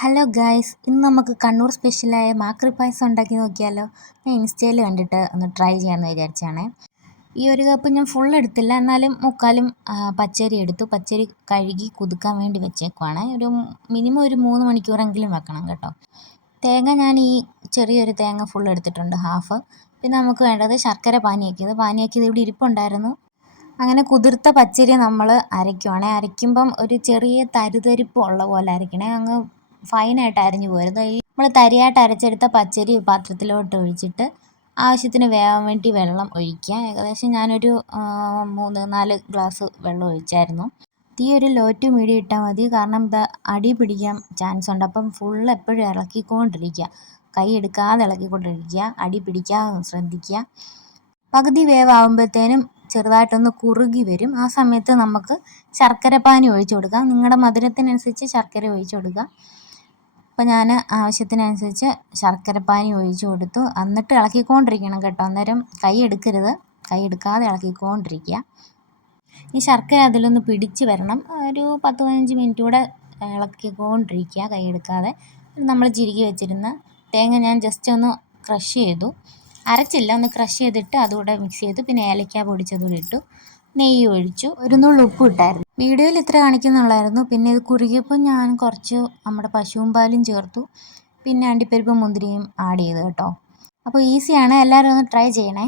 Hello guys, ഇന്ന് നമുക്ക് കണ്ണൂർ സ്പെഷ്യലായ മാക്രി പായസം ഉണ്ടാക്കി നോക്കിയാലോ? ഞാൻ ഇൻസ്റ്റയിൽ കണ്ടിട്ട് ഒന്ന് ട്രൈ ചെയ്യാമെന്ന് വിചാരിച്ചാണ്. ഈ ഒരു കപ്പ് ഞാൻ ഫുൾ എടുത്തില്ല, എന്നാലും മുക്കാലും പച്ചരി എടുത്തു. പച്ചരി കഴുകി കുതുക്കാൻ വേണ്ടി വെച്ചേക്കുവാണ്. മിനിമം ഒരു 3 മണിക്കൂറെങ്കിലും വെക്കണം കേട്ടോ. തേങ്ങ ഞാൻ ഈ ചെറിയൊരു തേങ്ങ ഫുൾ എടുത്തിട്ടുണ്ട്, ഹാഫ്. പിന്നെ നമുക്ക് വേണ്ടത് ശർക്കര പാനിയാക്കിയത് ഇവിടെ ഇരിപ്പുണ്ടായിരുന്നു. അങ്ങനെ കുതിർത്ത പച്ചരി നമ്മൾ അരയ്ക്കുമ്പം ഒരു ചെറിയ തരിതരിപ്പ് ഉള്ള പോലെ അരയ്ക്കണേ, അങ്ങ് ഫൈനായിട്ട് അരഞ്ഞു പോരുത്. നമ്മൾ തരിയായിട്ട് അരച്ചെടുത്ത പച്ചരി പാത്രത്തിലോട്ട് ഒഴിച്ചിട്ട് ആവശ്യത്തിന് വേവാൻ വേണ്ടി വെള്ളം ഒഴിക്കുക. ഏകദേശം ഞാനൊരു 3-4 ഗ്ലാസ് വെള്ളം ഒഴിച്ചായിരുന്നു. തീ ഒരു ലോ ടു മീഡിയം ഇട്ടാൽ മതി, കാരണം ഇത് അടി പിടിക്കാൻ ചാൻസ് ഉണ്ട്. അപ്പം ഫുൾ എപ്പോഴും ഇളക്കിക്കൊണ്ടിരിക്കുക, കൈ എടുക്കാതെ ഇളക്കിക്കൊണ്ടിരിക്കുക, അടി പിടിക്കാതെ ശ്രദ്ധിക്കുക. പകുതി വേവാകുമ്പോഴത്തേനും ചെറുതായിട്ടൊന്ന് കുറുകി വരും. ആ സമയത്ത് നമുക്ക് ശർക്കരപ്പാനി ഒഴിച്ചു കൊടുക്കാം. നിങ്ങളുടെ മധുരത്തിനനുസരിച്ച് ശർക്കര ഒഴിച്ചു കൊടുക്കുക. അപ്പോൾ ഞാൻ ആവശ്യത്തിനനുസരിച്ച് ശർക്കരപ്പാനി ഒഴിച്ചു കൊടുത്തു. എന്നിട്ട് ഇളക്കിക്കൊണ്ടിരിക്കണം കേട്ടോ. അന്നേരം കൈ എടുക്കാതെ ഇളക്കിക്കൊണ്ടിരിക്കുക. ഈ ശർക്കര അതിലൊന്ന് പിടിച്ച് വരണം. ഒരു 10-15 മിനിറ്റ് കൂടെ ഇളക്കിക്കൊണ്ടിരിക്കുക, കൈ എടുക്കാതെ. നമ്മൾ ചിരുകി വെച്ചിരുന്ന തേങ്ങ ഞാൻ ജസ്റ്റ് ഒന്ന് ക്രഷ് ചെയ്തു, അരച്ചില്ല, ഒന്ന് ക്രഷ് ചെയ്തിട്ട് അതുകൂടെ മിക്സ് ചെയ്തു. പിന്നെ ഏലക്ക പൊടിച്ചതുകൂടി ഇട്ടു, നെയ്യ് ഒഴിച്ചു, ഒരു നുള്ളു ഉപ്പ് ഇട്ടായിരുന്നു. വീഡിയോയിൽ ഇത്ര കാണിക്കുന്നുള്ളായിരുന്നു. പിന്നെ ഇത് കുറുകിയപ്പോൾ ഞാൻ കുറച്ച് നമ്മുടെ പശുവും പാലും ചേർത്തു. പിന്നെ അണ്ടിപ്പരിപ്പും മുന്തിരിയും ആഡ് ചെയ്തു കേട്ടോ. അപ്പോൾ ഈസിയാണ്, എല്ലാവരും ഒന്ന് ട്രൈ ചെയ്യണേ.